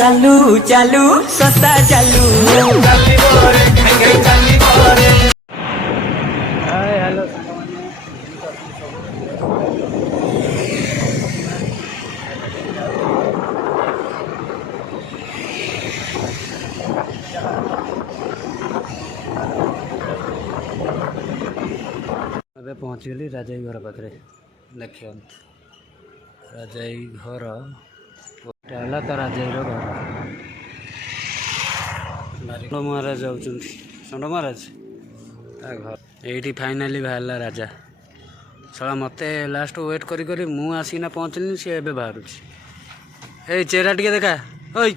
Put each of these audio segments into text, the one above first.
चालू चालू सस्ता चालू। हेलो ଏବେ ପହଞ୍ଚିଗଲି ରାଜାଇ ଘର ପାଖରେ। ଦେଖନ୍ତୁ ରାଜାଇ ଘର ହେଲା ତ ରାଜାଇର ଘର। ଷଣ୍ଢ ମହାରାଜ ଯାଉଛନ୍ତି। ଷଣ୍ଢ ମହାରାଜ ତା ଘର ଏଇଠି ଫାଇନାଲି ବାହାରିଲା ରାଜା। ଶଳା ମୋତେ ଲାଷ୍ଟ ୱେଟ୍ କରି କରି ମୁଁ ଆସିକିନା ପହଞ୍ଚିଲିନି, ସିଏ ଏବେ ବାହାରୁଛି। ଏଇ ଚେହେରା ଟିକେ ଦେଖା। ଓଇ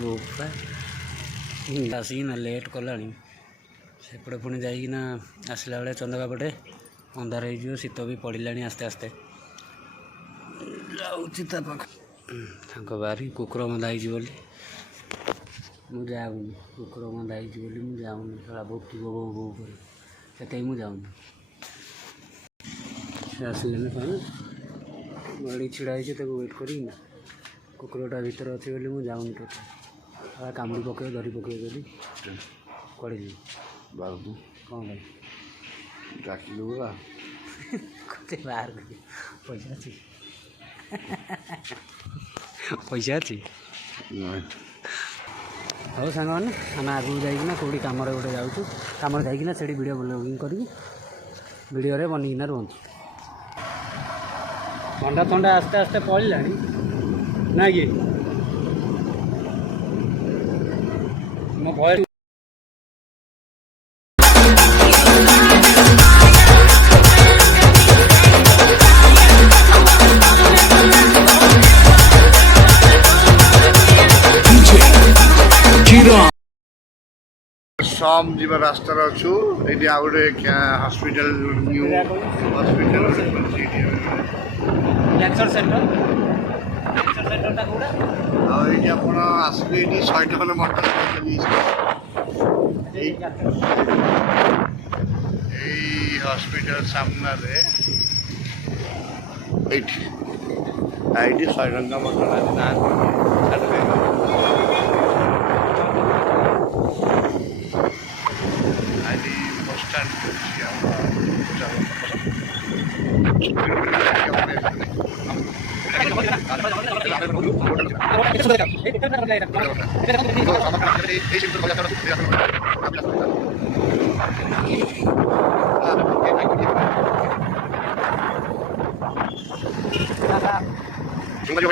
ବୋପା ଆସିକିନା ଲେଟ୍ କଲାଣି। ସେପଟେ ପୁଣି ଯାଇକିନା ଆସିଲା ବେଳେ ଚନ୍ଦକା ପଟେ ଅନ୍ଧାର ହେଇଯିବ, ଶୀତ ବି ପଡ଼ିଲାଣି ଆସ୍ତେ ଆସ୍ତେ। ଯାଉଛି ତା ପାଖ ତାଙ୍କ ବାରି କୁକୁର ବନ୍ଧା ହେଇଛି ବୋଲି ମୁଁ ଯାଉନି। କୁକୁର ବନ୍ଧା ହେଇଛି ବୋଲି ମୁଁ ଯାଉନି। ଶଳା ଭୋକିବ ବୋଉ ବୋଉ କରି ସେଥିପାଇଁ ମୁଁ ଯାଉନି। ସେ ଆସିଲେନି କ'ଣ ଗାଡ଼ି ଛିଡ଼ା ହେଇଛି, ତାକୁ ୱେଟ୍ କରିକି ନା କୁକୁରଟା ଭିତରେ ଅଛି ବୋଲି ମୁଁ ଯାଉନି। ଟୋଟାଲ ଶଳା କାମୁଡ଼ି ପକେଇବ, ଧରି ପକେଇବ ବୋଲି କୁଆଡ଼େ ଯିବି। ବାବୁ କ'ଣ ପାଇଁ ଡାକିଦେବୁ ବା କେତେ ବାହାର କରିବି। ପଇସା ଅଛି ପଇସା ଅଛି। ହଉ ସାଙ୍ଗମାନେ, ଆମେ ଆଗକୁ ଯାଇକିନା କେଉଁଠି କାମରେ ଗୋଟେ ଯାଉଛୁ। କାମରେ ଯାଇକିନା ସେଠି ଭିଡ଼ିଓ ବ୍ଲଗିଂ କରିକି ଭିଡ଼ିଓରେ ବନେଇକିନା ରୁହନ୍ତୁ। ଥଣ୍ଡା ଥଣ୍ଡା ଆସ୍ତେ ଆସ୍ତେ ପଡ଼ିଲାଣି ନା କି ମୋ ଭଏସ୍ ସମ୍ ଯିବା ରାସ୍ତାରେ ଅଛୁ। ଏଇଠି ଆଉ ଗୋଟେ ହସ୍ପିଟାଲ, ନ୍ୟୁ ହସ୍ପିଟାଲ ଗୋଟେ ଖୋଲିଛି ଏଇଠି। କ୍ୟାନ୍ସର ସେଣ୍ଟରଟା କେଉଁଟା? ଆଉ ଏଇଠି ଆପଣ ଆସିଲେ ଏଇଠି 100 ଟଙ୍କା ମଟର ଏଇ ହସ୍ପିଟାଲ ସାମ୍ନାରେ ଏଇଠି 100 ଟଙ୍କା ମଟର ଆଜି ନା ଆଜି ବସଷ୍ଟାଣ୍ଡ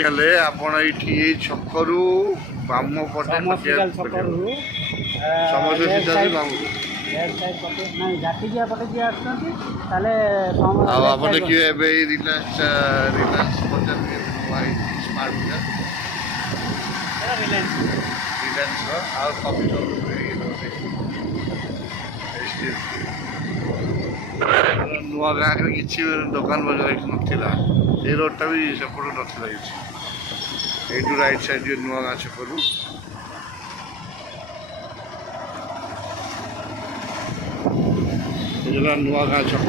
ହେଲେ ଆପଣ ଏଇଠି ଏଇ ଛକରୁ ବାମ ପଟେ ସମସ୍ତେ ଜାତିଯିଆ ପଟେ ଯିଏ ଆସୁଛନ୍ତି ତାହେଲେ ଆଉ ଆପଣ ଦେଖିବେ ଏବେ ଏଇ ରିଲାଏନ୍ସ ବଜାର ସ୍ମାର୍ଟ ବଜାର ରିଲାଏନ୍ସର ଆଉ କଫି ନୂଆ ଗାଁରେ କିଛି ଦୋକାନ ବଜାର ଏଠି ନଥିଲା। ସେଇ ରୋଡ଼ଟା ବି ସେପଟୁ ନଥିଲା କିଛି। ଏଇଠୁ ରାଇଟ୍ ସାଇଡ଼୍ ନୂଆ ଗାଁ ଛକରୁ ନୂଆ ଗାଁ ଛକ।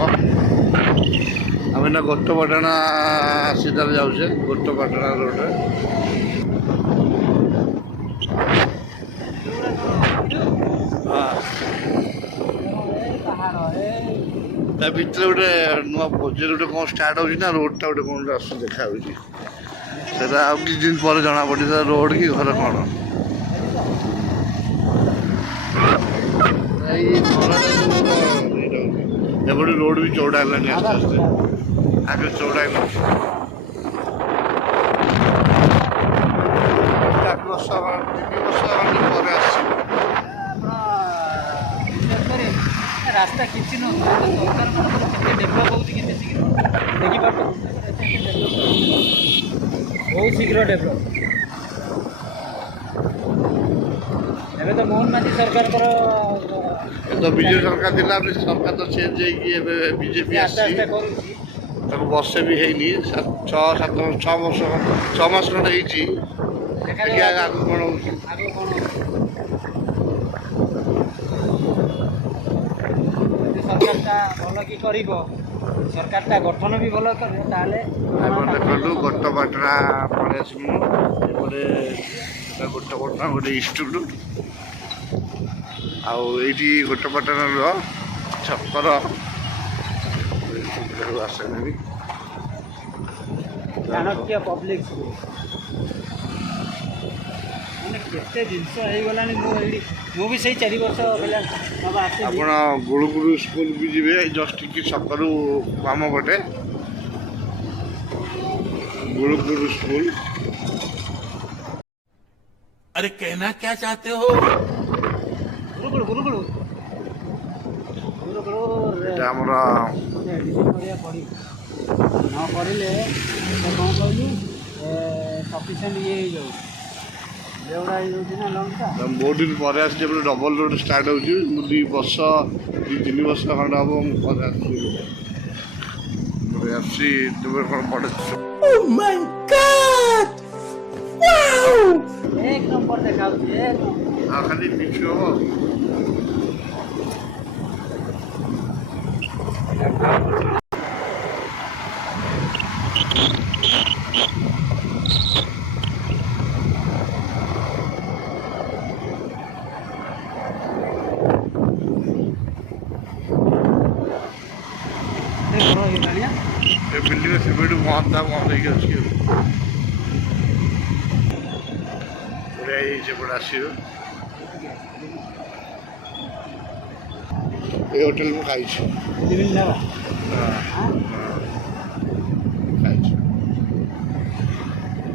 ଆମେ ନା ଗୋଟପାଟଣା ସିଧାରେ ଯାଉଛେ, ଗୋଟପାଟଣା ରୋଡ଼ରେ। ତା ଭିତରେ ଗୋଟେ ନୂଆ ପ୍ରୋଜେକ୍ଟ ଗୋଟେ କ'ଣ ଷ୍ଟାର୍ଟ ହେଉଛି ନା, ରୋଡ଼ଟା ଗୋଟେ କ'ଣ ଆସୁ ଦେଖା ହେଉଛି। ସେଟା ଆଉ କିଛି ଦିନ ପରେ ଜଣାପଡ଼ିବ ସେଟା ରୋଡ଼ କି ଘର କ'ଣ। ଏପଟେ ରୋଡ଼ ବି ଚଉଡ଼ା ହେଲାଣି ଆସ୍ତେ ଆସ୍ତେ, ଆଗରେ ଚଉଡ଼ା ହେଇନଥିଲା। 2 ବର୍ଷ 3 ବର୍ଷ ପରେ ଆସିଛି। ରାସ୍ତା କିଛି ନୁହଁ, ସରକାରଙ୍କର କେତେ ଡେଭଲପ୍ ହେଉଛି କେତେ ଶୀଘ୍ର ଦେଖିପାରୁଛୁ। ବହୁତ ଶୀଘ୍ର ଡେଭଲପ୍। ଏବେ ତ ମୋହନ ମାଝୀ ସରକାରଙ୍କର ତ ବିଜେପି ସରକାର ଥିଲା, ସରକାର ତ ଚେଞ୍ଜ ହେଇକି ଏବେ ବିଜେପି ଆସିଛି। ତାକୁ ବର୍ଷେ ବି ହେଇନି, 6 ମାସ ଖଣ୍ଡେ ହେଇଛି। ଆଗକୁ କ'ଣ ହେଉଛି। ସରକାରଟା ଭଲ କି କରିବ, ସରକାରଟା ଗଠନ ବି ଭଲ କରିବ, ତାହେଲେ ଦେଖନ୍ତୁ ଗୋଟପାଟଣା ପଳେଇ ଆସିବୁ। ଏପଟେ ଗୋଟେ ପଟଣା ଗୋଟେ ଇଷ୍ଟରୁ ଆଉ ଏଇଠି ଗୋଟେ ପଟଣାର ଛକର ଆସେନି ଚାଣକ୍ୟ ପବ୍ଲିକ ସ୍କୁଲ ମାନେ କେତେ ଜିନିଷ ହେଇଗଲାଣି। ମୁଁ ବି ସେଇ 4 ବର୍ଷ ହେଲା ଆସିଲି। ଆପଣ ଗୁଳୁଗୁଳୁ ସ୍କୁଲ ବି ଯିବେ ଜଷ୍ଟ ଟିକେ ଛକରୁ ବାମ ପଟେ गुरुकुल स्कूल। अरे कहना क्या चाहते हो? गुरुकुल गुरुकुल এটা আমরা ନ କରିଲେ କ'ଣ କହିଲୁ ସଫିସିଏଣ୍ଟ ଇଏ ହେଇଯାଉଛି ଏଗୁଡ଼ା ହେଇଯାଉଛି ନା ଲଙ୍ଗଟା। ବହୁତ ଦିନ ପରେ ଆସିଛି ଏବେ ଡବଲ ରୋଡ୍ ଷ୍ଟାର୍ଟ ହେଉଛି। ମୁଁ 2 ବର୍ଷ 2-3 ବର୍ଷ ଖଣ୍ଡେ ହେବ ମୁଁ ପରେ ଆସିଛି ଆସିଛି ତେବେ କ'ଣ ପଡ଼େ। Oh my God! Wow! ଏକ ନମ୍ବର ଦେଖାଉଛି ଆଉ ଖାଲି ପିଛୁ ହବ। ଏ ବିଲ୍ଡିଂ ସେବେଠୁ ବନ୍ଦ ହେଇକି ଅଛି। ବଢ଼ିଆ ହେଇଛି ଏପଟେ ଆସିବ। ଏ ହୋଟେଲ ମୁଁ ଖାଇଛି ଖାଇଛି।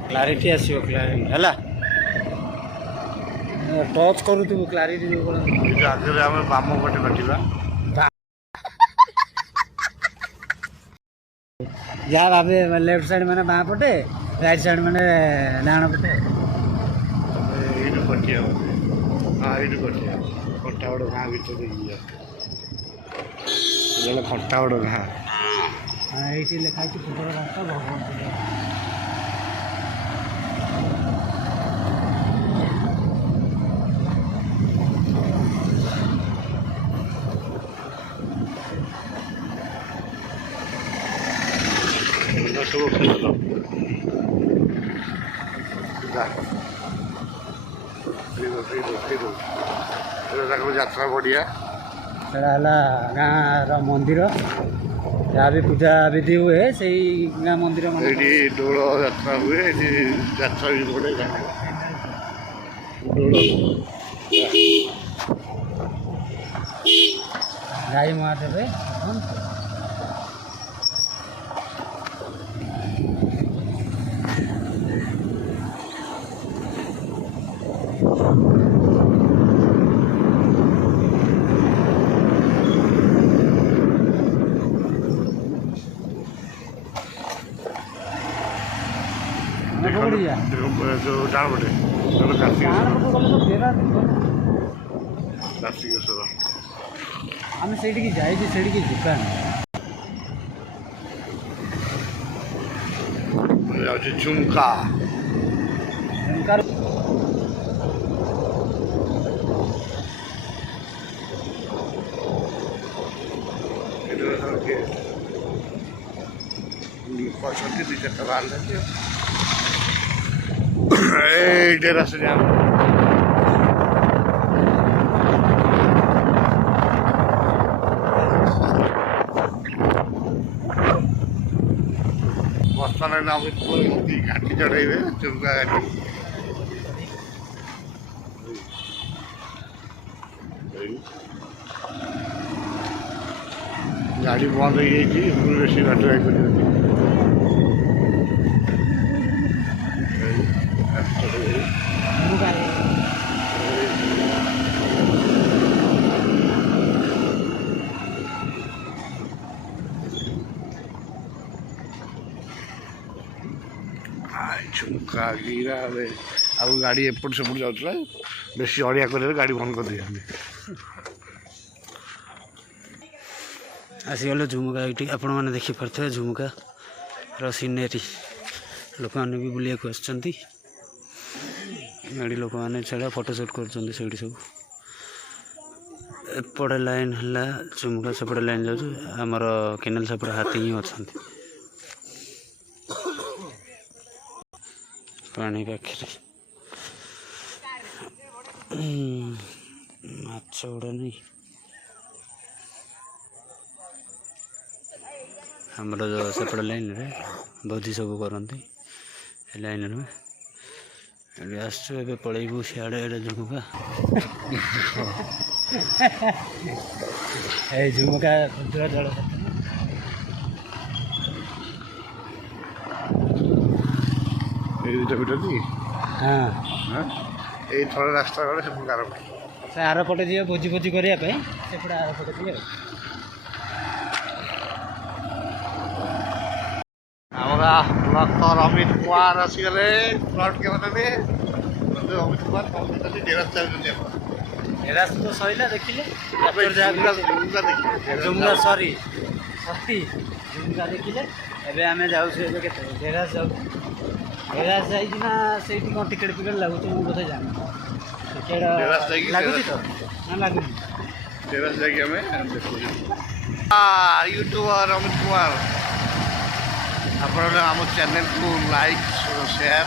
କ୍ଲାରିଟି ଆସିବ କ୍ଲାରିଟି ହେଲା ଟଚ୍ କରୁଥିବୁ କ୍ଲାରିଟି ଯେଉଁ ଏଇଟା ଆଗରେ ଆମେ ବାମ ପଟେ କାଟିବା। ଯାହା ଭାବେ ଲେଫ୍ଟ ସାଇଡ୍ ମାନେ ବାଁ ପଟେ ରାଇଟ୍ ସାଇଡ୍ ମାନେ ଡାହାଣ ପଟେ। ଏଇଠୁ କଟିଆ ବୋଧେ। ହଁ ଏଇଠୁ କଟିଆ କଣ୍ଟାବଡ଼ ଗାଁ ଭିତରେ ଯିବା। କଣ୍ଟାବଡ଼ ଗାଁ ଏଇଠି ଲେଖା ହେଇଛି ଫୁଟର ରାସ୍ତା ଭଗବତୀ। ସବୁ ଫେଲ ତାଙ୍କର ଯାତ୍ରା ପଡ଼ିଆ। ସେଇଟା ହେଲା ଗାଁର ମନ୍ଦିର ଯାହା ବି ପୂଜା ବିଧି ହୁଏ ସେଇ ଗାଁ ମନ୍ଦିର ଏଇଠି ଦୋଳ ଯାତ୍ରା ହୁଏ। ଏଠି ଯାତ୍ରା ବି ପଡ଼େ ଗାଁ ଦୋଳ। ଗାଈ ମହାଦେବ ଯେଉଁ ଡାଣ ପଟେ କାର୍ତ୍ତିକେଶ୍ୱର ଆମେ ସେଇଠିକି ଯାଇଛୁ ସେଇଠିକି ଯିବା ଯାଉଛି ଝୁମକା। ଅଛନ୍ତି 2-4ଟା ବାହାରିଲେ ଏଇଠି ରାସ୍ତାରେ ଆମ ବର୍ତ୍ତମାନ ନାମ ଘାଟି ଚଢ଼େଇବେ ଚୁଙ୍କା ଘାଟି। ଗାଡ଼ି ବନ୍ଦ ହେଇଯାଇଛି ବେଶୀ ବାଟ ଯାଇପାରିବନି। ଝୁମକା ଗିରା ଆଉ ଗାଡ଼ି ଏପଟ ସେପଟ ଯାଉଥିଲା ବେଶୀ ଅଳିଆ କରିବାରେ ଗାଡ଼ି ବନ୍ଦ କରିଦେଇଛନ୍ତି। ଆସିଗଲେ ଝୁମୁକା ଏଇଠି ଆପଣମାନେ ଦେଖିପାରୁଥିବେ ଝୁମୁକାର ସିନେରୀ। ଲୋକମାନେ ବି ବୁଲିବାକୁ ଆସିଛନ୍ତି। ଏଠି ଲୋକମାନେ ଛଡ଼ା ଫଟୋ ସୁଟ୍ କରୁଛନ୍ତି ସେଇଠି ସବୁ। ଏପଟେ ଲାଇନ୍ ହେଲା ଝୁମୁକା ସେପଟେ ଲାଇନ୍ ଯାଉଛି। ଆମର କେନାଲ ସେପଟେ ହାତୀ ହିଁ ଅଛନ୍ତି ପାଣି ପାଖରେ। ମାଛ ଗୁଡ଼ା ନାହିଁ ଆମର ଯେଉଁ ସେପଟ ଲାଇନ୍ରେ ଭୋଜି ସବୁ କରନ୍ତି ଏ ଲାଇନ୍ରେ ଏଠି ଆସୁଛୁ ଏବେ ପଳେଇବୁ ସିଆଡ଼େ ଏଡ଼େ ଝୁମୁକା ଏଇ ଝୁମୁକା ଜଳ ଏଇ ଦୁଇଟା ଭିତରେ ହଁ ଏଇ ଥରେ ରାସ୍ତା ଗଲେ ସେପଟେ କାର ସେ ଆର ପଟେ ଯିବେ ଭୋଜି ଭୋଜି କରିବା ପାଇଁ ସେପଟେ ଆର ପଟେ ଯିବେ ଆମର ବ୍ଲକର ଅମିତ କୁମାର ଆସିଗଲେ ପ୍ଲଟ୍ କେବେ ଅମିତ କୁମାର ଡେରାସ ଚାହୁଛନ୍ତି ଆପଣ ଏରାସ ତ ସରିଲା ଦେଖିଲେ ଜୁମୁକା ସରି ସତି ଜୁମୁକା ଦେଖିଲେ ଏବେ ଆମେ ଯାଉଛୁ ଏବେ କେତେ ଡେରାସ ଯାଉଛୁ ଡେରାସ ଯାଇକିନା ସେଇଠି କ'ଣ ଟିକେଟ୍ ଫିକେଟ୍ ଲାଗୁଛି ମୁଁ ବୋଧେ ଜାଣିନି ଡେରାସ ଯାଇକି ଲାଗୁଛି ତ ନା ଲାଗୁନି ଡେରାସ ଯାଇକି ଆମେ ଦେଖୁଛୁ ୟୁଟ୍ୟୁବର ଅମିତ କୁମାର ଆପଣ ଆମ ଚ୍ୟାନେଲକୁ ଲାଇକ୍ ସେୟାର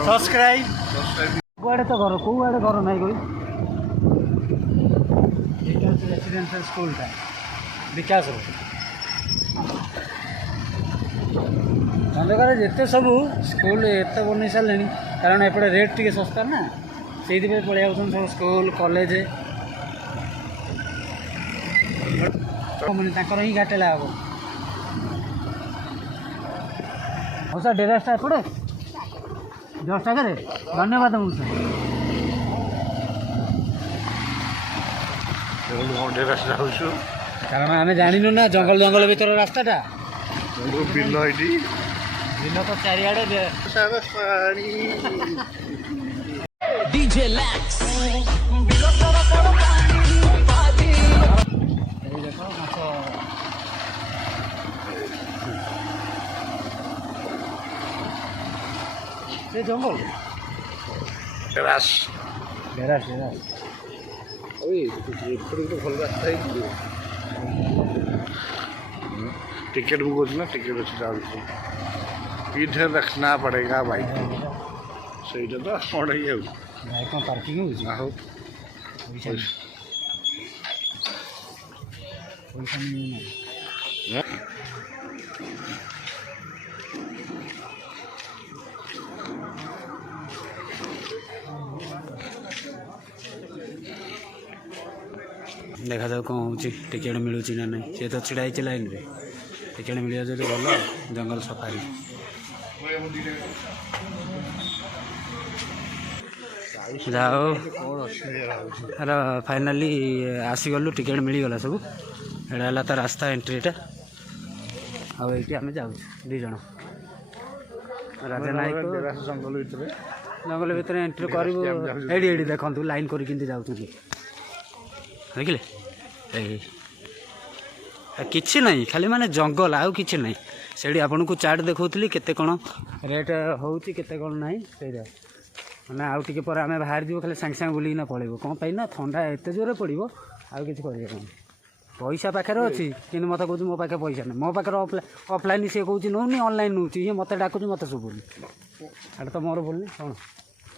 ସବସ୍କ୍ରାଇବ୍ ସବସ୍କ୍ରାଇବ୍ କୁଆଡ଼େ ତ ଘର କେଉଁ ଆଡ଼େ ଘର ନାହିଁ କହି ଏଇଟା ହେଉଛି ରେସିଡେନ୍ସିଆଲ ସ୍କୁଲଟା ବିକାଶର ଚନ୍ଦକାରେ ଯେତେ ସବୁ ସ୍କୁଲ ଏତେ ବନେଇ ସାରିଲେଣି କାରଣ ଏପଟେ ରେଟ୍ ଟିକେ ଶସ୍ତା ନା ସେଇଥିପାଇଁ ପଳେଇ ଆଉଛନ୍ତି ସବୁ ସ୍କୁଲ କଲେଜ ତାଙ୍କର ହିଁ ଘାଟେଲା ହେବ ହଉ ସାର୍ ଡେରାସଟା ଏପଟେ ଜଷ୍ଟ ଆଗରେ ଧନ୍ୟବାଦ ମୁଁ ସାର୍ ଡେରାସ ଯାଉଛୁ କାରଣ ଆମେ ଜାଣିନୁ ନା ଜଙ୍ଗଲ ଜଙ୍ଗଲ ଭିତର ରାସ୍ତାଟା ବିଲ ଏଇଠି ବିଲ ତ ଚାରିଆଡ଼େ DJ Lax. ଏଇ ଦେଖ ମାଛ ସେ ଜଙ୍ଗଲ ଡେରାସ ଡେରାସ ଡେରାସ ଏପଟେ ଗୋଟେ ଭଲ ରାସ୍ତା ହେଇଛି टिकट बुक होती ना टिकट अच्छी डालती इधर रखना पड़ेगा भाई सही तो पड़े ही ଭାଇ କ'ଣ ପାର୍କିଂ ହେଉଛି आहो ପଇସା ମିଳୁନାହିଁ ଦେଖାଯାଉ କ'ଣ ହେଉଛି ଟିକେଟ୍ ମିଳୁଛି ନା ନାହିଁ ସେ ତ ଛିଡ଼ା ହେଇଛି ଲାଇନ୍ରେ ଟିକେଟ୍ ମିଳିବ ଯଦି ଭଲ ଜଙ୍ଗଲ ସଫାରି ଯାଉ ଆର ଫାଇନାଲି ଆସିଗଲୁ ଟିକେଟ୍ ମିଳିଗଲା ସବୁ ଏଇଟା ହେଲା ତା ରାସ୍ତା ଏଣ୍ଟ୍ରିଟା ଆଉ ଏଇଠି ଆମେ ଯାଉଛୁ ଦୁଇ ଜଣ ରାଜା ନାୟକ ଜଙ୍ଗଲ ଭିତରେ ଏଣ୍ଟ୍ରି କରିବୁ ଏଇଠି ଏଇଠି ଦେଖନ୍ତୁ ଲାଇନ୍ କରି କେମିତି ଯାଉଛନ୍ତି ଦେଖିଲେ ଏଇ କିଛି ନାହିଁ ଖାଲି ମାନେ ଜଙ୍ଗଲ ଆଉ କିଛି ନାହିଁ ସେଇଠି ଆପଣଙ୍କୁ ଚାର୍ଟ ଦେଖାଉଥିଲି କେତେ କ'ଣ ରେଟ୍ ହେଉଛି କେତେ କ'ଣ ନାହିଁ ସେଇଟା ମାନେ ଆଉ ଟିକେ ପରେ ଆମେ ବାହାରିଯିବୁ ଖାଲି ସାଙ୍ଗେ ସାଙ୍ଗେ ବୁଲିକିନା ପଳେଇବୁ କ'ଣ ପାଇଁ ନା ଥଣ୍ଡା ଏତେ ଜୋରରେ ପଡ଼ିବ ଆଉ କିଛି କରିହେବନି ପଇସା ପାଖରେ ଅଛି କିନ୍ତୁ ମୋତେ କହୁଛି ମୋ ପାଖରେ ପଇସା ନାହିଁ ମୋ ପାଖରେ ଅଫଲାଇନ୍ ସିଏ କହୁଛି ନେଉନି ଅନଲାଇନ୍ ନେଉଛି ଇଏ ମୋତେ ଡାକୁଛି ମୋତେ ଶୁଭୁନି ଏଇଟା ତ ମୋର ଭୁଲନି କ'ଣ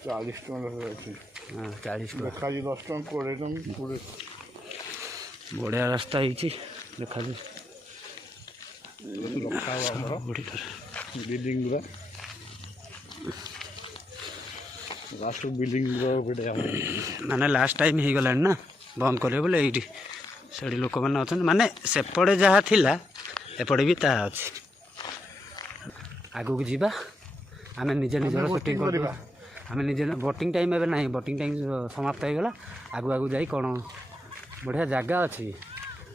40 ଟଙ୍କା ଅଛି ହଁ 40 ଟଙ୍କା ଦେଖାଯାଉଛି 10 ଟଙ୍କା 20 ଟଙ୍କା 20 ବଢ଼ିଆ ରାସ୍ତା ହେଇଛି ଦେଖାଯାଉଛି ବିଲ୍ଡିଂ ଗୁଡ଼ା ଲାଷ୍ଟ ବିଲ୍ଡିଂ ମାନେ ଲାଷ୍ଟ ଟାଇମ୍ ହେଇଗଲାଣି ନା ବନ୍ଦ କରିବେ ବୋଲେ ଏଇଠି ସେଠି ଲୋକମାନେ ଅଛନ୍ତି ମାନେ ସେପଟେ ଯାହା ଥିଲା ଏପଟେ ବି ତାହା ଅଛି ଆଗକୁ ଯିବା ଆମେ ନିଜେ ନିଜର ସୁଟିଂ କରିବା ଆମେ ନିଜେ ବୋଟିଂ ଟାଇମ୍ ଏବେ ନାହିଁ ବୋଟିଂ ଟାଇମ୍ ସମାପ୍ତ ହେଇଗଲା ଆଗକୁ ଆଗକୁ ଯାଇ କ'ଣ ବଢ଼ିଆ ଜାଗା ଅଛି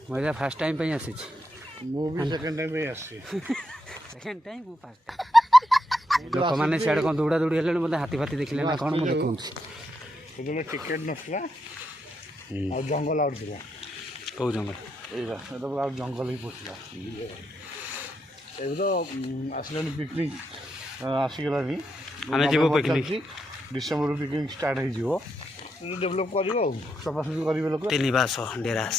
ମୁଁ ଏଇଟା ଫାର୍ଷ୍ଟ ଟାଇମ୍ ପାଇଁ ଆସିଛି ମୁଁ ବି ସେକେଣ୍ଡ ଟାଇମ୍ ପାଇଁ ଆସିଛି ସେକେଣ୍ଡ ଟାଇମ୍ ମୁଁ ଫାର୍ଷ୍ଟ ଲୋକମାନେ ସିଆଡ଼େ କ'ଣ ଦୌଡ଼ା ଦୌଡ଼ି ହେଲେଣି ମୋତେ ହାତୀ ଫାତି ଦେଖିଲେ ନା କ'ଣ ମୁଁ ଦେଖଉଛି ସେତେବେଳେ ଟିକେଟ୍ ନଥିଲା ଆଉ ଜଙ୍ଗଲ ଆଉଟ୍ ଥିଲା କେଉଁ ଜଙ୍ଗଲ ଏଇଟା ଏଇଟା ପୁରା ଆଉ ଜଙ୍ଗଲ ହିଁ ପଡ଼ିଥିଲା ଏବେ ତ ଆସିଲାଣି ପିକନିକ୍ ଆସିଗଲାଣି ଆମେ ଯିବୁ ପିକନିକ୍ ଡିସେମ୍ବରରୁ ପିକନିକ୍ ଷ୍ଟାର୍ଟ ହେଇଯିବ ଡେଭଲପ୍ କରିବ ଆଉ ସଫାସଫି କରିବେ ଲୋକ ତିନିବାସ ଡେରାସ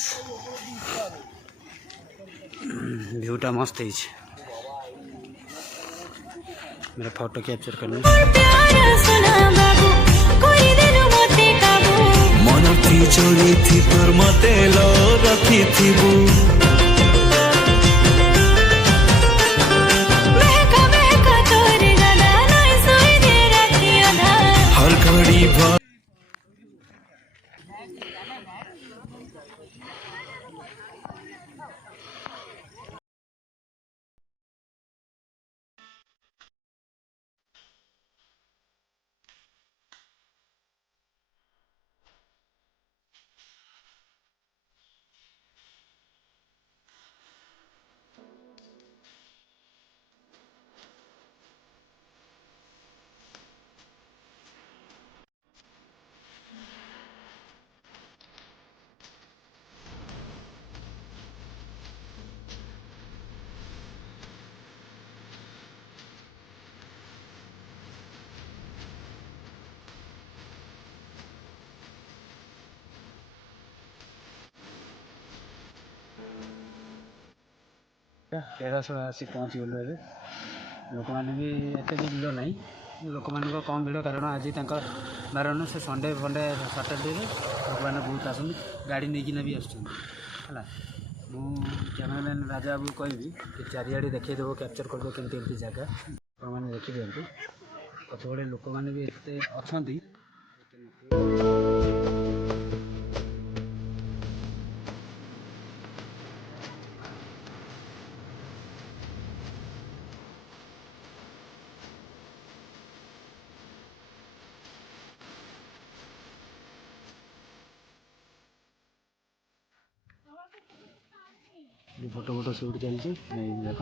व्यूटा मस्त है मेरा फोटो कैप्चर करना ଆଖି ଚଳିଥିବର ମତେ ଲ ରଖିଥିବୁ हर घड़ी भर ତେରଶହ ଆସି ପହଞ୍ଚିଗଲୁ ଏବେ ଲୋକମାନେ ବି ଏତେ ବି ଭିଡ଼ ନାହିଁ ଲୋକମାନଙ୍କ କମ୍ ଭିଡ଼ କାରଣ ଆଜି ତାଙ୍କ ବାରଣ ସେ ସଣ୍ଡେ ଫଣ୍ଡେ ସାଟର୍ଡେରେ ଲୋକମାନେ ବହୁତ ଆସନ୍ତି ଗାଡ଼ି ନେଇକିନା ବି ଆସୁଛନ୍ତି ହେଲା ମୁଁ କ୍ୟାମେରାମ୍ୟାନ୍ ରାଜା ବାବୁ କହିବି କି ଚାରିଆଡ଼େ ଦେଖେଇଦେବ କ୍ୟାପଚର୍ କରିଦେବ କେମିତି କେମିତି ଜାଗା ଆପଣମାନେ ଦେଖିଦିଅନ୍ତୁ ପଛପଟେ ଲୋକମାନେ ବି ଏତେ ଅଛନ୍ତି फोटो फोटो शूट चलती देख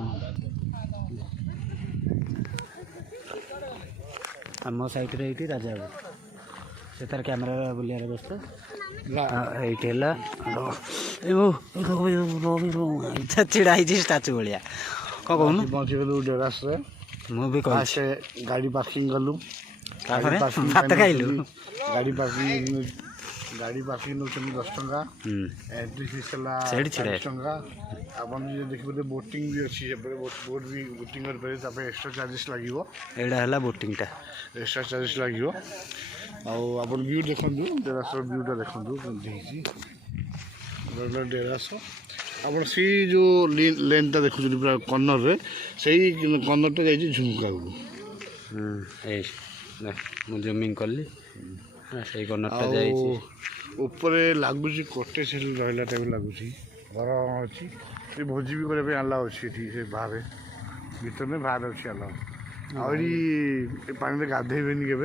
आम साइड रे राजा बाबू से तार कैमेरा बुलियार व्यस्त ये चिड़ाई स्टाचू भाया कौन कहून पहुँचीगलु डेरास रे मुझे गाड़ी पार्किंग गलु भात खाइलु गाड़ी पार्किंग नौ 10 टंका एंट्री फीस है 40 टंका आपन देखिए बोटिंग भी अच्छी बोट भी बोटिंग कर पारे तापर एक्स्ट्रा चार्जेस लागिवो एडा हला बोटिंग टा एक्स्ट्रा चार्जेस लागिवो आ आपन व्यू देखंदु डेरास व्यूटा देखंदु देखि बड़ा डेरास आपन सी जो लेन ता देखु पूरा कॉर्नर रे सही कॉर्नर टा जाई झुमका को ए मु जूमिंग करली सही कॉर्नर टा जाई ऊपर लगुच कटेज रहा टाइप लगुच घर अच्छी भोजी भी करने आला अच्छी से बाहर भर में बाहर अच्छी आला आहरी पानी गाधेबेनि के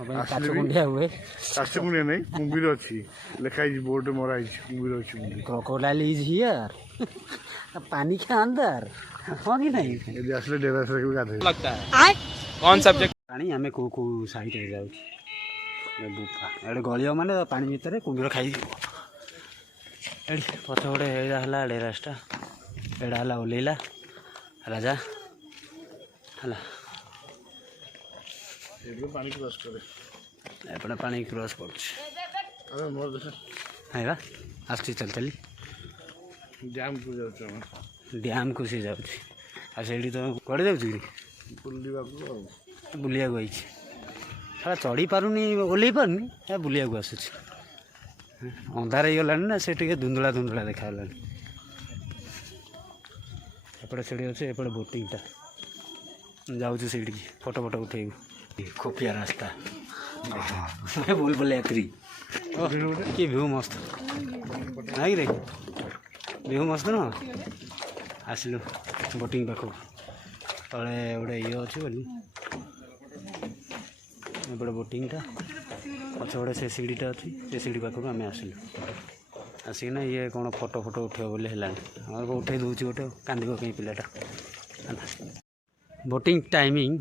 काचकुंडिया नहीं कुंभीर अच्छी लिखाई बोर्ड मराई कुंभीर अच्छी क्रोकोडाइल इज हियर पानी के अंदर हाँ कि नहीं यदि आसले डेरा से गाधे लगता है कौन सब्जेक्ट पानी आम को साइड जाऊ बुफा एडे गलिया माने पानी भितर कुंभीर खाई पछ गोटे एड़ा डेरासटा एड़ा है ओल्ला राजा है पानी क्रॉस करे एपटे पानी क्रॉस कर आसती चल चली डैम को जाऊ डैम को सी जाऊँ से तो कड़े जाऊँ बुलिया सारा चढ़ी पारुनी ओल्लै पारुनी बुलिया आसूँ अंधार हो गलानी ना से धुंधला धुंधला देखा एपटे से अच्छे एपटे बोटिंगटा जाऊँ से फोटो फोटो उठे खुफिया रास्ता बोल बोले यात्री कि व्यू मस्त नहीं रे व्यू मस्त न आसलु बोटिंग पाख तले गोटे ये अच्छे बोली एपटे बोटिंगटा पछ गोटे से सीढ़ीटा अच्छी से सीढ़ी पाखक आम आसलु आसिकना ये कौन फोटो फोटो उठे बोले है उठे दूसरी गोटे कांद कहीं पिलाटा बोटिंग टाइमिंग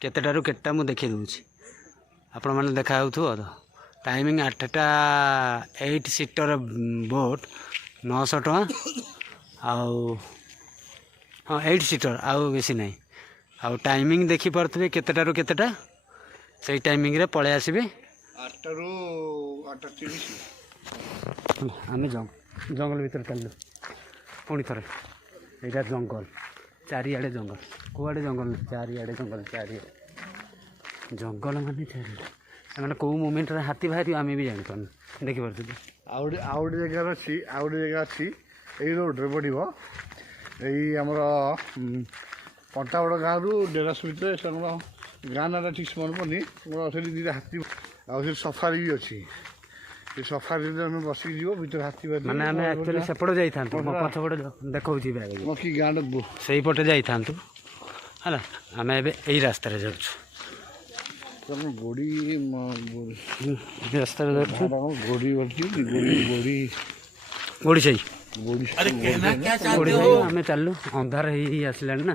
केतेटारू केतेटा मुझे देखी दूसरी आपण मैंने देखा तो टाइमिंग 8टा 8 सीटर बोट 900 टଙ୍କା आउ हाँ 8 सीटर आउ बेसी नहीं आउ टाइमिंग देखी पारे केतेटारू केतेटा से टाइमिंग रे पळे आसीबे 8टारू 8:30 आम जंगल भीतर चलू पुणी थे यहाँ जंगल चारिआडे जंगल कौआड़े जंगल नहीं चारिआडे जंगल चारिआडे जंगल मान चारिआडे ସେମାନେ କେଉଁ ମୁମେଣ୍ଟରେ ହାତୀ ବାହାରିବ ଆମେ ବି ଜାଣିପାରୁନୁ। ଦେଖିପାରୁଛୁ ଆଉ ଗୋଟେ ଜାଗାରେ ଅଛି, ଆଉ ଗୋଟେ ଜାଗା ଅଛି ଏଇ ରୋଡ଼ରେ ପଡ଼ିବ, ଏଇ ଆମର କଣ୍ଟାବଡ଼ ଗାଁରୁ ଡେରାସ ଭିତରେ ତାଙ୍କର ଗାଁ ନାଁଟା ଠିକ୍ ସେ ମନେ ପଡ଼ୁନି, ଆମର ସେଠି ଦୁଇଟା ହାତୀ ଆଉ ସେଠି ସଫାରି ବି ଅଛି। ସେ ସଫାରିରେ ଆମେ ବସିକି ଯିବ ଭିତରେ ହାତୀ ବାହାରିବ। ମାନେ ଆମେ ଆକ୍ଚୁଆଲି ସେପଟେ ଯାଇଥାନ୍ତୁ, ମୋ ପଛପଟେ ଦେଖାଉଛି ବ୍ୟାଗ୍ କି ଗାଁଟା ସେଇପଟେ ଯାଇଥାନ୍ତୁ ହେଲା, ଆମେ ଏବେ ଏଇ ରାସ୍ତାରେ ଯାଉଛୁ। ଗୋଡ଼ି ରାସ୍ତାରେ ଯାଉଛୁ ଗୋଡ଼ି ଓଡ଼ିଶାଇ ଗୋଡ଼ି ଆମେ ଚାଲୁ। ଅନ୍ଧାର ହେଇ ଆସିଲାଣି ନା,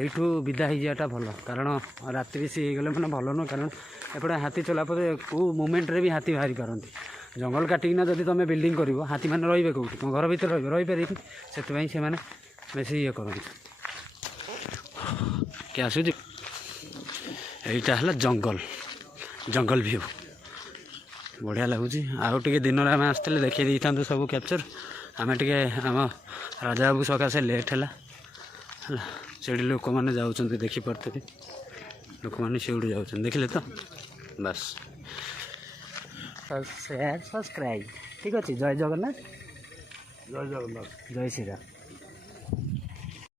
ଏଇଠୁ ବିଦା ହେଇଯିବାଟା ଭଲ, କାରଣ ରାତି ବେଶୀ ହେଇଗଲେ ମାନେ ଭଲ ନୁହଁ। କାରଣ ଏପଟେ ହାତୀ ଚଲା ପରେ କେଉଁ ମୁମେଣ୍ଟରେ ବି ହାତୀ ବାହାରି ପାରନ୍ତି। ଜଙ୍ଗଲ କାଟିକିନା ଯଦି ତୁମେ ବିଲ୍ଡିଂ କରିବ, ହାତୀମାନେ ରହିବେ କେଉଁଠି? ତୁମ ଘର ଭିତରେ ରହିପାରିବେନି। ସେଥିପାଇଁ ସେମାନେ ବେଶୀ ଇଏ କରନ୍ତି। କିଏ ଆସୁଛି? ଏଇଟା ହେଲା ଜଙ୍ଗଲ ଭିଉ, ବଢ଼ିଆ ଲାଗୁଛି। ଆଉ ଟିକେ ଦିନରେ ଆମେ ଆସିଥିଲେ ଦେଖେଇ ଦେଇଥାନ୍ତୁ ସବୁ କ୍ୟାପଚର୍। ଆମେ ଟିକେ ଆମ ରାଜାବାବୁ ସକାଶେ ଲେଟ୍ ହେଲା। ସେଇଠି ଲୋକମାନେ ଯାଉଛନ୍ତି, ଦେଖିପାରୁଥିବେ ଲୋକମାନେ ସେଇଠୁ ଯାଉଛନ୍ତି, ଦେଖିଲେ ତ? ବାସ୍, ସେୟାର ସବସ୍କ୍ରାଇବ୍। ଠିକ୍ ଅଛି। ଜୟ ଜଗନ୍ନାଥ, ଜୟ ଜଗନ୍ନାଥ। ଜୟ ଶ୍ରୀରାମ।